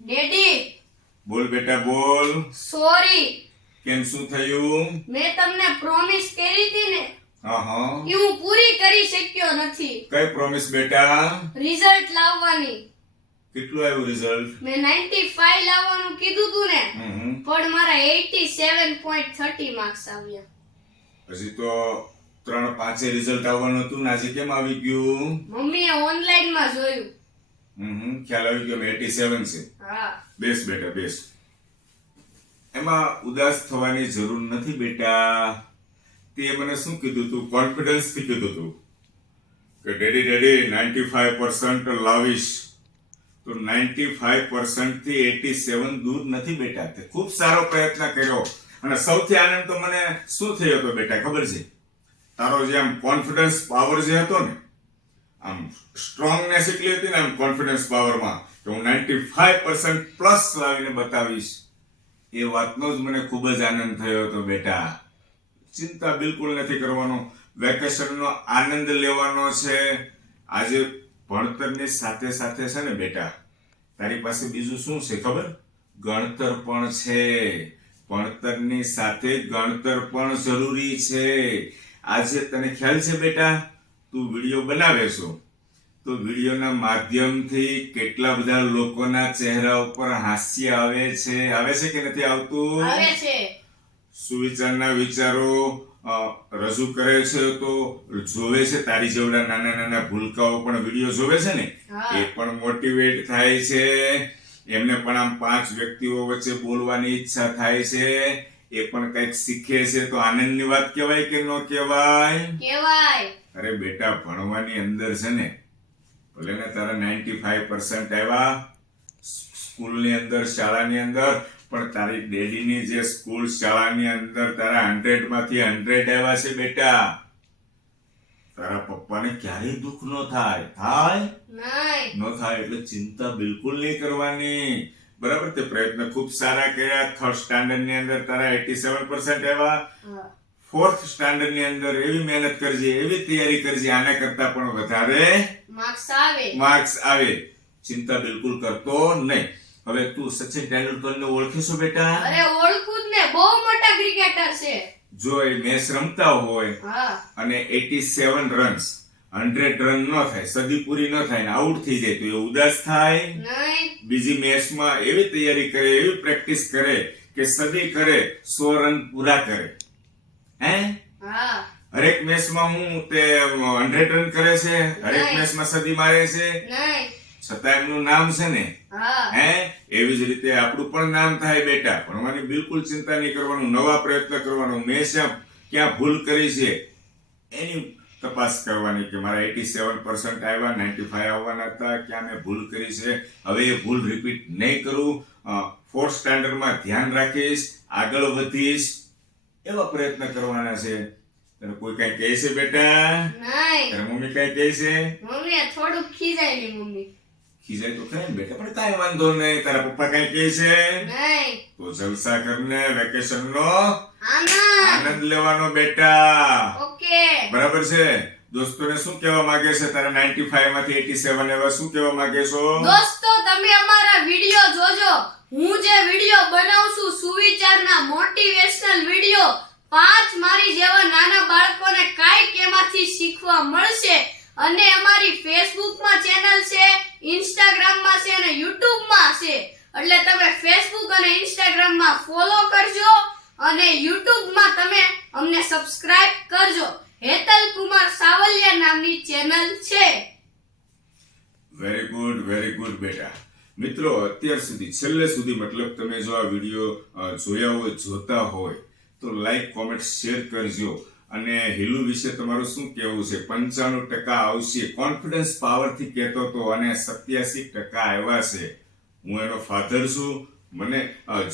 Daddy. બોલ બેટા બોલ. સોરી. કેમ શું થયું? મેં તમને પ્રોમિસ કરી હતી ને હા હા. એ હું પૂરી કરી શક્યો નથી. કઈ પ્રોમિસ બેટા? રિઝલ્ટ લાવવાની. કેટલું આવ્યું રિઝલ્ટ મેં 95 લાવવાનું કીધું તું ને પણ મારા 87.30 માર્ક્સ આવ્યા. હજી તો ત્રણ પાંચે રિઝલ્ટ આવવાનું હતું ને આજે કેમ આવી ગયું? મમ્મીએ ઓનલાઈનમાં જોયું. હમ ખ્યાલ આવી ગયો એટી સેવન છે. હા. બેસ બેટા બેસ એમાં ઉદાસ થવાની જરૂર નથી બેટા. તે મને શું કીધું તું? કોન્ફિડન્સથી કીધું તું. કે daddy daddy ninety five percent લાવીશ. તો નાઇન્ટી ફાઈવ પર્સન્ટથી એટી સેવન દૂર નથી બેટા. તે ખૂબ સારો પ્રયત્ન કર્યો. અને સૌથી આનંદ તો મને શું થયો હતો બેટા? ખબર છે? તારો જે આમ કોન્ફિડન્સ પાવર જે હતો ને આમ સ્ટ્રોંગનેસ એટલી હતી ને આમ કોન્ફિડન્સ પાવરમાં કે હું નાઇન્ટી ફાઈવ પર્સન્ટ પ્લસ લાવીને બતાવીશ. એ વાતનો જ મને ખૂબ જ આનંદ થયો હતો બેટા. ચિંતા બિલકુલ નથી કરવાનો. વેકેશનનો આનંદ લેવાનો છે. આજે ભણતરની સાથે સાથે છે ને બેટા, તારી પાસે બીજું શું છે ખબર? ગણતર પણ છે. ભણતરની સાથે ગણતર પણ જરૂરી છે. આજે તને ખ્યાલ છે બેટા? તું વીડિયો બનાવે છો? તો વિડીયોના માધ્યમથી કેટલા બધા લોકોના ચહેરા ઉપર હાસ્ય આવે છે? આવે છે કે નથી આવતું? આવે છે. સુવિચારના વિચારો રજૂ કરે છે તો જોવે છે? તારી જેવડા નાના નાના ભૂલકાઓ પણ વીડિયો જોવે છે ને? એ પણ મોટિવેટ થાય છે. એમને પણ આમ પાંચ વ્યક્તિઓ વચ્ચે બોલવાની ઈચ્છા થાય છે. એ પણ કંઈક શીખે છે તો આનંદની વાત કહેવાય કે ન કહેવાય? કહેવાય. અરે બેટા ભણવાની અંદર છે ને ભલે ને તારા નાઇન્ટી ફાઈવ પર્સન્ટ આવ્યા સ્કૂલની અંદર શાળાની અંદર પણ તારી ડેડીની જે સ્કૂલ શાળાની અંદર તારા હંડ્રેડમાંથી હંડ્રેડ આવ્યા છે બેટા. તારા પપ્પાને ક્યારેય દુઃખ ન થાય. થાય? ન થાય એટલે ચિંતા બિલકુલ નહીં કરવાની. બરાબર? તે પ્રયત્ન ખૂબ સારા કર્યા. થર્ડ સ્ટાન્ડર્ડની અંદર તારા એટી સેવન પર્સન્ટ આવ્યા ફોર્થ સ્ટાન્ડર્ડની અંદર એવી મહેનત કરજે એવી તૈયારી કરજે આના કરતા પણ વધારે માર્ક્સ આવે. માર્ક્સ આવે. ચિંતા બિલકુલ કરતો નહીં. હવે તું સચિન તેંડુલકરને ઓળખીશું બેટા? અરે ઓળખું જ ને. બહુ મોટા ક્રિકેટર છે. જો એ મેચ રમતા હોય અને અને 87 રન્સ 100 રન ન થાય સદી પૂરી ન થાય ને આઉટ થઈ જાય તો એ ઉદાસ થાય. બીજી મેચમાં એવી તૈયારી કરે એવી પ્રેક્ટિસ કરે કે સદી કરે સો રન પૂરા કરે. હે? હરેક મેચમાં હું તે 100 રન કરે છે હરેક. મેચમાં સદી મારે છે. છતાં એમનું નામ છે ને. હે. એવી જ રીતે આપણું પણ નામ થાય બેટા. ભણવાની બિલકુલ ચિંતા નહીં કરવાનું નવા પ્રયત્ન કરવાનો. મેં ક્યાં ભૂલ કરી છે એની તપાસ કરવાની કે મારા એટી સેવન પર્સન્ટ આવ્યા નાઇન્ટી ફાઈવ આવવાના હતા ક્યાં મેં ભૂલ કરી છે? હવે એ ભૂલ રિપીટ નહીં કરું. ફોર્થ સ્ટાન્ડર્ડમાં ધ્યાન રાખીશ આગળ વધીશ એવા પ્રયત્ન કરવાના છે. તને કોઈ કઈ કહે છે બેટા? નહીં. મમ્મી કઈ કહે છે? મમ્મી થોડું ખીજાય ને મમ્મી. ખીજાય તો ખરે બેટા પણ કાંઈ વાંધો નહીં. તારા પપ્પા કઈ કહે છે? તો જલસા કરને વેકેશન નો આનંદ. લેવાનો બેટા. ઓકે બરાબર છે? દોસ્તોને શું કહેવા માંગે છે? તારા 95 માંથી 87 એવા શું કહેવા માંગે છો? દોસ્તો તમે અમારા વિડિયો જોજો. હું જે વિડિયો બનાવું છું સુવિચારના મોટિવેશનલ વિડિયો પાંચ મારી જેવા નાના બાળકોને કાઈ એમાંથી શીખવા મળશે. અને અમારી ફેસબુકમાં ચેનલ છે ઇન્સ્ટાગ્રામમાં છે અને યુટ્યુબમાં છે. એટલે તમે ફેસબુક અને ઇન્સ્ટાગ્રામમાં ફોલો કરજો અને યુટ્યુબમાં તમે અમને સબસ્ક્રાઇબ કરજો. હેતલ કુમાર સાવલિયા નામની ચેનલ છે. વેરી ગુડ વેરી ગુડ બેટા. મિત્રો, અત્યાર સુધી, છેલ્લે સુધી મતલબ તમે જો આ વીડિયો જોયા હોય, જોતા હોય, તો લાઈક કોમેન્ટ શેર કરજો. અને હિલુ વિશે તમારું શું કહેવું છે? પંચાણું ટકા આવશે. કોન્ફિડન્સ પાવરથી કહેતો હતો અને સત્યાસી ટકા આવ્યા છે. હું એનો ફાધર છું. મને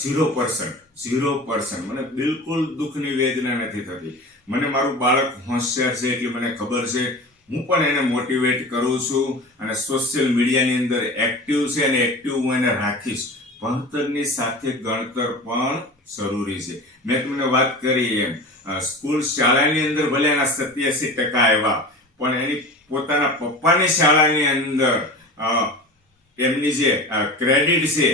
ઝીરો પર્સન્ટ ઝીરો પર્સન્ટ મને બિલકુલ દુઃખની વેદના નથી થતી. મને મારું બાળક હોશિયાર છે એટલે મને ખબર છે. હું પણ એને મોટિવેટ કરું છું અને સોશિયલ મીડિયાની અંદર એક્ટિવ છે અને એક્ટિવ હું એને રાખીશ. ભણતરની સાથે ગણતર પણ જરૂરી છે. મેં તમને વાત કરી એમ. સ્કૂલ શાળાની અંદર ભલે એના સત્યાસી ટકા આવ્યા, પણ એની પોતાના પપ્પાની શાળાની અંદર એમની જે ક્રેડિટ છે,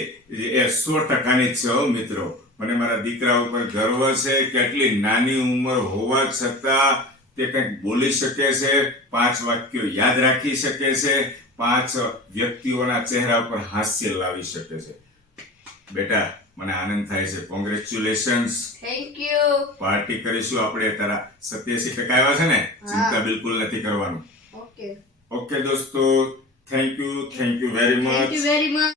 એ સો ટકાની છ મિત્રો. મને મારા દીકરા ઉપર ગર્વ છે કેટલી નાની ઉંમર હોવા છતાં તે કંઈક બોલી શકે છે પાંચ વાક્યો યાદ રાખી શકે છે પાંચ વ્યક્તિઓના ચહેરા ઉપર હાસ્ય લાવી શકે છે. બેટા મને આનંદ થાય છે. કોંગ્રેચ્યુલેશન્સ થેન્ક યુ પાર્ટી કરીશું આપણે તારા સત્યાસી ટકા આવ્યા છે ને? ચિંતા બિલકુલ નથી કરવાનું. ઓકે ઓકે દોસ્તો. Thank you thank you very thank you very much